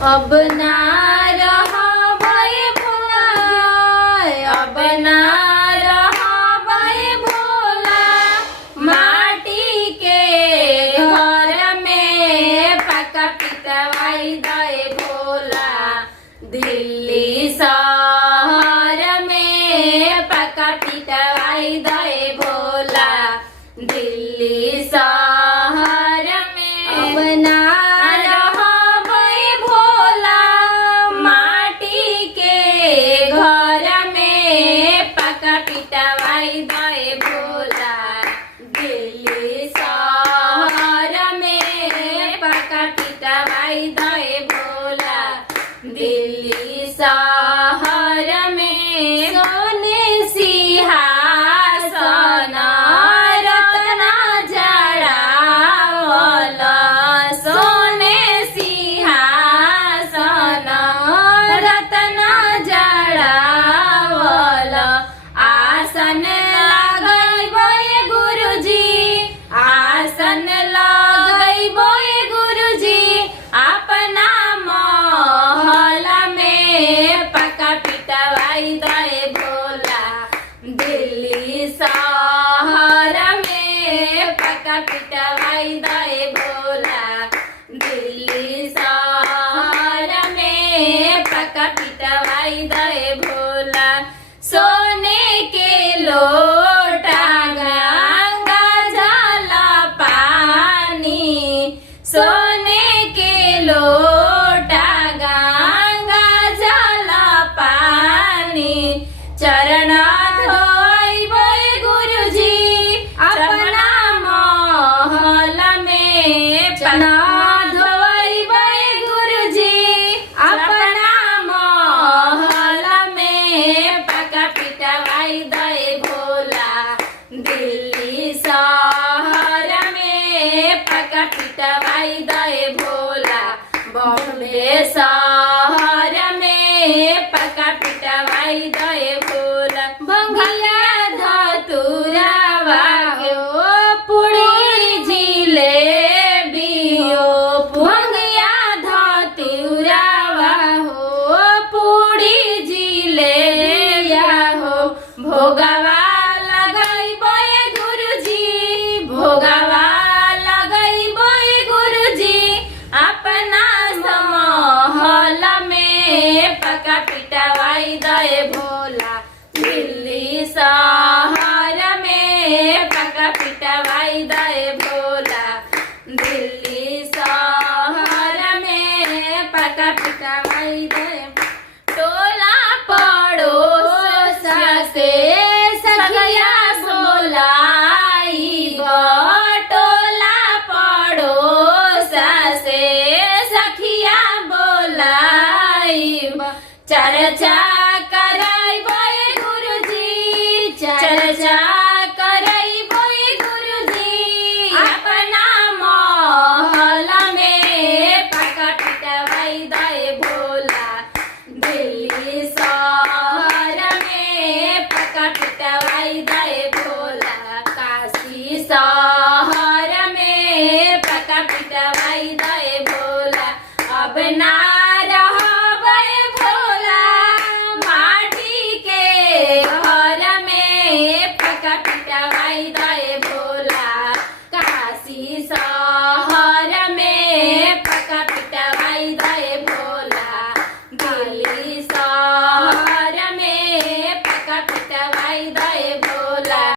अब ना रहबै भोला, अब ना रहबै भोला, माटी के घर में पका पिटवाई दे भोला। दिल्ली शहर में पका पिटवाई दे भोला। दिल्ली शहर में अब ना पिटवाई दे भोला। दिल्ली शहर में पका पिटवाई दे भोला। दिल्ली शहर में सोने सिंहासन रत्न जड़ावल, सोने सिंहासन रत्न जड़ावल। आसन लगैबै गुरुजी, आसन लगैबै गुरुजी, अपना महल में पका पिटवाई दे भोला। दिल्ली शहर में पका पिटवाई दे भोला। दिल्ली शहर में पका पिटवाई दे भोला। सोने के लोटा गंगा जल पानी, सोने के लोटा गंगा जल पानी। चरण धोइबै गुरुजी अपना महल में, चरण धोइबै गुरुजी अपना महल में पका पिटवाई दे भोला। दिल्ली शहर में पका पिटवाई दे भोला। बॉम्बे शहर में पका पिटवाई दे भोला। भंगिया धतुरावा हो पुड़ी जिलेबी हो, भंगिया धतुरावा हो पुड़ी जिलेबिया हो। भोगवा लगैबै गुरुजी, भोगवा लगैबै गुरुजी, अपना महल में पका पिटवाई दे भोला। दिल्ली शहर में पका पिटवाई दे भोला। दिल्ली शहर में पका पिटवाई दे। टोला पड़ोस से सखिया बोलाइब, टोला पड़ोस से सखिया बोलाइब। चर्चा करैबै गुरुजी, चर्चा करैबै गुरुजी, अपना महल में पका पिटवाई दे भोला। दिल्ली शहर में पका पिटवाई दे भोला। काशी शहर में पका पिटवाई दे भोला। अब ना